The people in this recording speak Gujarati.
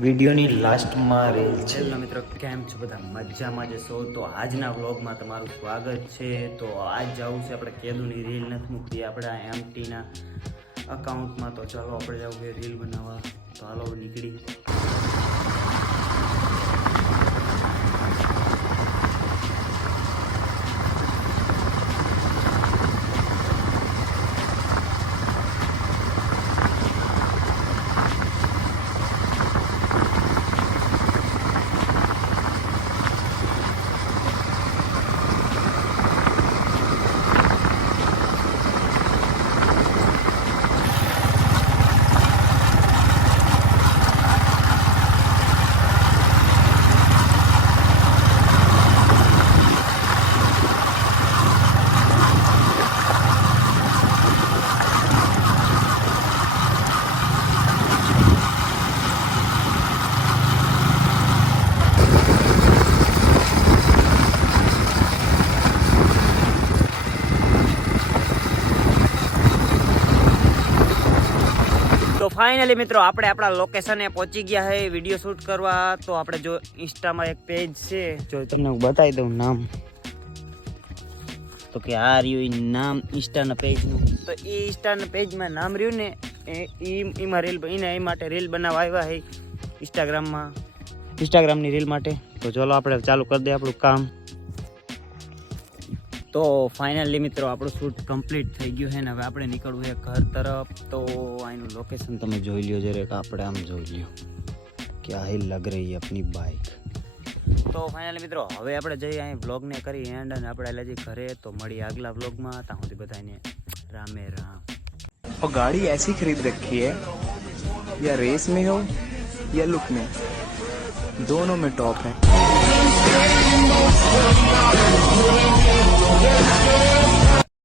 વિડીયોની લાસ્ટમાં રેલ છે. હેલો મિત્રો, કેમ છો બધા? મજામાં જ છો? તો આજના વ્લોગમાં તમારું સ્વાગત છે. તો આજ જવું છે, આપણે કેદુની રીલ નથી મૂકતી આપણા એમટીના અકાઉન્ટમાં તો ચાલો આપણે જવું રીલ બનાવવા. તો હાલો નીકળી. તો ફાઇનલી મિત્રો, આપણે આપણા લોકેશને પહોંચી ગયા છે વીડિયો શૂટ કરવા. તો આપણે જો ઇન્સ્ટામાં એક પેજ છે. જો તમને હું બતાવી દઉં નામ. તો કે આ રહ્યું નામ ઇન્સ્ટાના પેજનું તો એ ઇન્સ્ટાના પેજમાં નામ રહ્યું ને, એ એમાં રીલ એને એ માટે રીલ બનાવવા આવ્યા છે ઇન્સ્ટાગ્રામમાં ઇન્સ્ટાગ્રામની રીલ માટે. તો ચલો આપણે ચાલુ કરી દઈએ આપણું કામ. તો ફાઇનલી મિત્રો આપણું શૂટ કમ્પ્લીટ થઈ ગયું છે ને હવે આપણે નીકળવું છે ઘર તરફ તો અહીંનું લોકેશન તમે જોઈ લ્યો જરા કે આપણે આમ જોઈ લ્યો ક્યાં હી લગ રહી है अपनी बाइक તો ફાઇનલી મિત્રો હવે આપણે જઈએ અહીં બ્લોગને કરી એન્ડ અને આપણે એટલે જઈએ ઘરે તો મળીએ આગલા બ્લોગમાં ત્યાં સુધી બધાને રામે રામ और गाड़ी ऐसी खरीद रखी है या रेस में हो या लुक में दोनों में टॉप है